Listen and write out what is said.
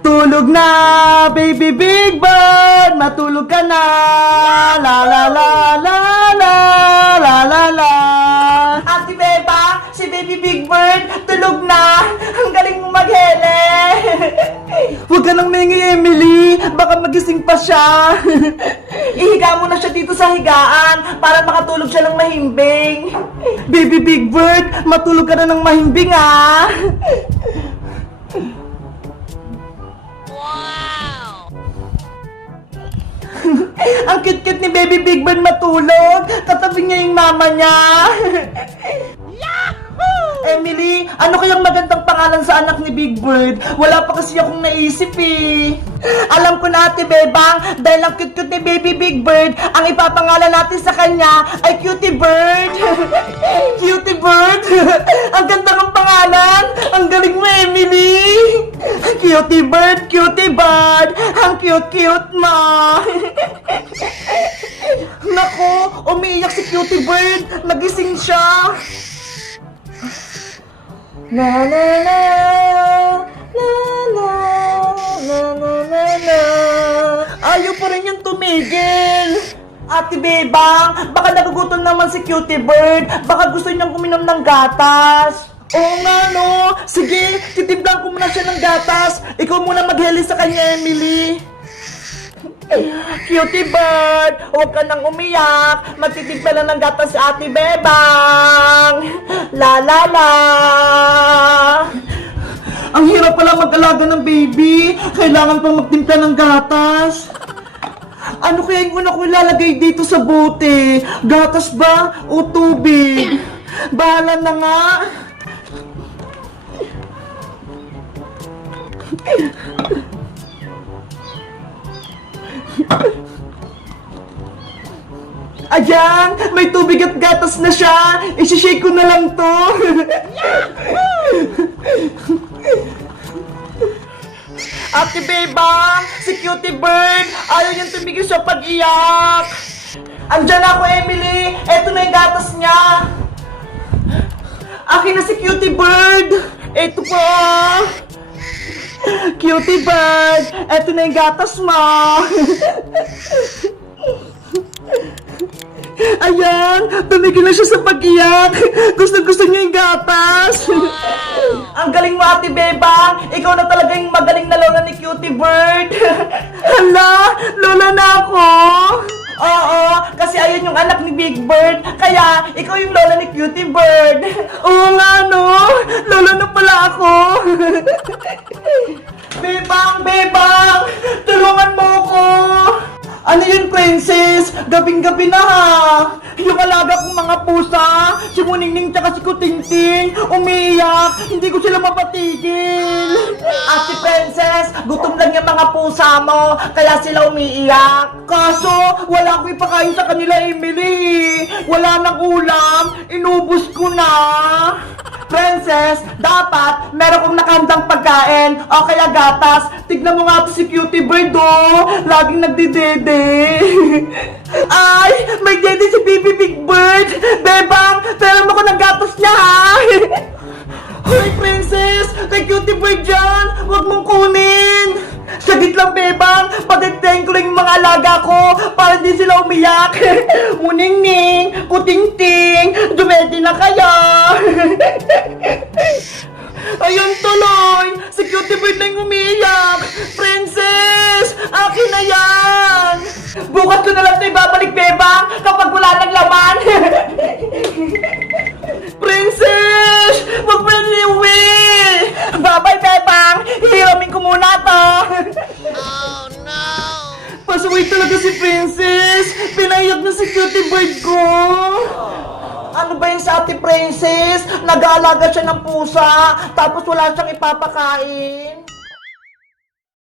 Tulog na, baby big bird, matulog ka na. La la la la la la la la. Ate Beba, si baby big bird, tulog na. Ang galing mo maghele. Huwag ka nang mingi, Emily. Baka magising pa siya. Ihiga mo na siya dito sa higaan para makatulog siya ng mahimbing. Baby Big Bird, matulog ka na ng mahimbing ah. Ang cute-cute ni Baby Big Bird matulog. Katabi niya yung mama niya. Emily, ano kayang magandang pangalan sa anak ni Big Bird? Wala pa kasi akong naisip eh. Alam ko na ate Bebang, dahil ang cute-cute ni Baby Big Bird, ang ipapangalan natin sa kanya ay Cutie Bird. Cutie Bird? ang ganda ng pangalan. Ang galing mo, Emily. Cutie Bird, Cutie Bird cute-cute mo! Naku, umiiyak si Cutie Bird! Nagising siya! Na na na! Na na! Na na na na! Ayaw pa rin yung tumigil! Ate Bebang, baka nagugutom naman si Cutie Bird. Baka gusto niyang uminom ng gatas. Oo nga, no. Sige, titimplan ko muna siya ng gatas. Ikaw muna magheli sa kanya, Emily. Cutie bird, huwag ka nang umiyak. Magtitigpa lang ng gatas si Ate Bebang. La la la. Ang hirap pala mag-alaga ng baby. Kailangan pang magtimpla ng gatas. Ano kaya yung una ko ilalagay dito sa bote? Gatas ba o tubig? Bahala na nga. Ayan! May tubig at gatas na siya! Isishake ko na lang to! Ate Bebang! Si Cutie Bird! Ayaw niyang tumigil sa pag-iyak! Andiyan ako, Emily! Eto na yung gatas niya! Akin na si Cutie Bird! Eto po! Cutie Bird! Eto na yung gatas mo! Ayan! Tumigil na siya sa pag-iyak! Gusto gusto niya yung gatas! Ang galing mo, Ate Bebang! Ikaw na talaga yung magaling na lola ni Cutie Bird! Hala! Lola na ako! Oo, kasi ayun yung anak ni Big Bird, kaya ikaw yung lola ni Cutie Bird. Oo nga, no? Lola na pala ako. Gabing-gabi na ha! Yung alaga kong mga pusa, si Muningning tsaka si Kutingting, umiiyak, hindi ko sila mapatigil. At si princess, gutom lang yung mga pusa mo, kaya sila umiiyak. Kaso, wala akong ipakain sa kanila, Emily. Wala nang ulam, inubos ko na. Princess, dapat meron kong nakandang pagkain o kaya gatas. Tignan mo nga si Cutie Bird, oh. Laging nagdidede. Ay, may dede si Bibi Big Bird. Bebang, pero mo ko ng gatas niya, ha? Hoy, Princess! May Cutie Bird dyan! Huwag mong kunin! Sagit lang, Bebang! Lang yung mga alaga ko para hindi sila umiyak! Muningning! Kutingting! Dumedi na kaya! Ayun tuloy! Si Cutie Bird na yung umiiyak! Princess! Akin na yan! Bukas ko na lang ito ibabalik, Bebang! Kapag wala ng laman! Princess! Huwag mo na niuwi! Babay, Bebang! Hihiramin ko muna to! Oh no! Pasaway talaga si Princess! Pinayak na si Cutie Bird ko! Ano ba yun sa ate Princess? Nag-aalaga siya ng pusa, tapos wala siyang ipapakain?